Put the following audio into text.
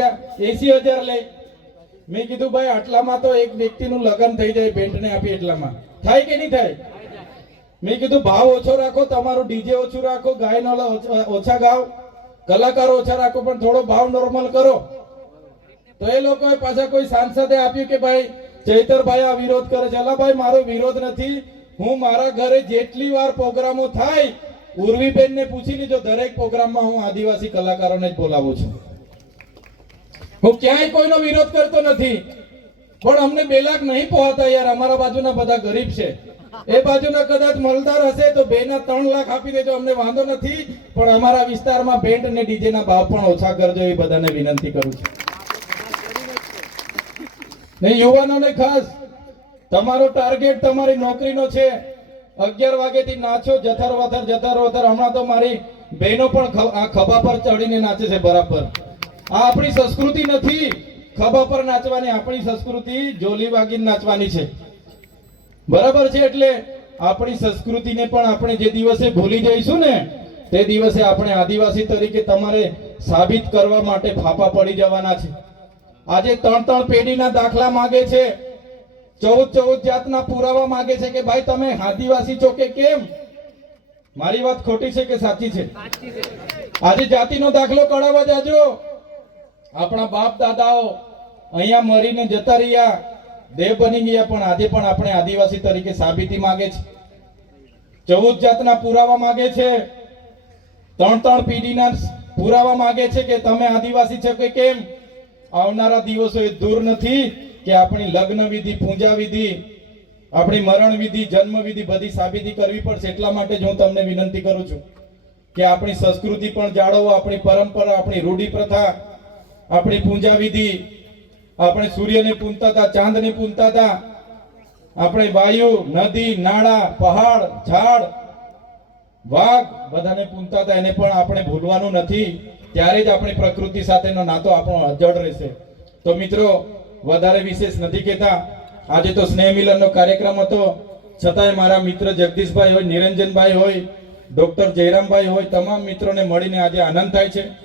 આપ્યા એસી હજાર લે. મેં કીધું, ભાઈ, આટલામાં તો એક વ્યક્તિનું લગ્ન થઈ જાય, બેન્ટને આપી એટલામાં. થાય કે નહીં થાય? મેં કીધું, ભાવ ઓછો રાખો, તમારું ડીજે ઓછું રાખો, ગાયનો ઓછા ગાવ. કલાકારો ઓછા રાખો, પણ થોડો ભાવ નોર્મલ કરો. તો એ લોકોએ પાછા કોઈ સાંસદે આપ્યું કે, ભાઈ, ચૈતરભાઈ આ વિરોધ કરે છે. અલા ભાઈ, મારો વિરોધ નથી. હું મારા ઘરે જેટલી વાર પ્રોગ્રામો થાય ઉર્વીબેન ને પૂછી લીધો દરેક પ્રોગ્રામમાં હું આદિવાસી કલાકારોને જ બોલાવું છું. હું ક્યાંય કોઈનો વિરોધ કરતો નથી. પણ અમને બે લાખ નહીં પહોંચતા યાર, અમારા બાજુના બધા ગરીબ છે. એ બાજુના કદાચ મલદાર હશે તો બે ના ત્રણ લાખ આપી દેજો, અમને વાંધો નથી. પણ અમારા વિસ્તારમાં બેન્ડ અને ડીજે ના ભાવ પણ ઓછા કરજો, એ બધાને વિનંતી કરું છું. ને યુવાનોને ખાસ, તમારો ટાર્ગેટ તમારી નોકરીનો છે. અગિયાર વાગેથી નાચો જથર વથર જથર વથર હમણાં તો મારી બહેનો પણ આ ખભા પર ચડીને નાચે છે બરાબર. આ આપણી સંસ્કૃતિ નથી. ખભા પર નાચવાની આપણી સંસ્કૃતિ જોલી વાગીને નાચવાની છે. બરાબર છે એટલે આપણી સંસ્કૃતિને પણ આપણે જે દિવસે ભૂલી જઈશું ને તે દિવસે આપણે આદિવાસી તરીકે તમારે સાબિત કરવા માટે ફાફા પડી જવાના છે. આજે ત્રણ ત્રણ પેઢીના દાખલા માંગે છે. ચૌદ ચૌદ જાતના પુરાવા માંગે છે કે ભાઈ તમે આદિવાસી છો કે કેમ? મારી વાત ખોટી છે કે સાચી છે. આજે જાતિનો દાખલો કઢાવવા જાજો. આપણા બાપ દાદાઓ અહીંયા મરીને જતા રહ્યા. દેવ બની ગયા, પણ આજે પણ આપણે આદિવાસી તરીકે સાબિતી માંગે છે. ચૌદ જાતના પુરાવા માંગે છે. ત્રણ ત્રણ પેઢીના પુરાવા માંગે છે કે તમે આદિવાસી છો કે કેમ? આવનારા દિવસો એ દૂર નથી કે આપણી લગ્ન વિધિ, પૂજા વિધિ, આપણી મરણ વિધિ, જન્મ વિધિ બધી સાબિતી કરવી પડશે. એટલા માટે જ હું તમને વિનંતી કરું છું કે આપણી સંસ્કૃતિ પણ જાળવો, આપણી પરંપરા, આપણી રૂઢિ પ્રથા આપણી પૂજા વિધિ, આપણે સૂર્યને પૂનતા હતા, ચાંદને પૂનતા હતા. આપણે વાયુ, નદી, નાળા, પહાડ, ઝાડ, વાઘ બધાને પૂનતા હતા. એને પણ આપણે ભૂલવાનું નથી. ત્યારે જ આપણી પ્રકૃતિ સાથેનો નાતો આપણો અજળ રહેશે. તો મિત્રો, વધારે વિશેષ નથી કહેતા. આજે તો સ્નેહ મિલનનો કાર્યક્રમ હતો. છતાંય મારા મિત્ર જગદીશભાઈ હોય, નિરંજનભાઈ હોય, ડોક્ટર જયરામભાઈ હોય, તમામ મિત્રોને મળીને આજે આનંદ થાય છે.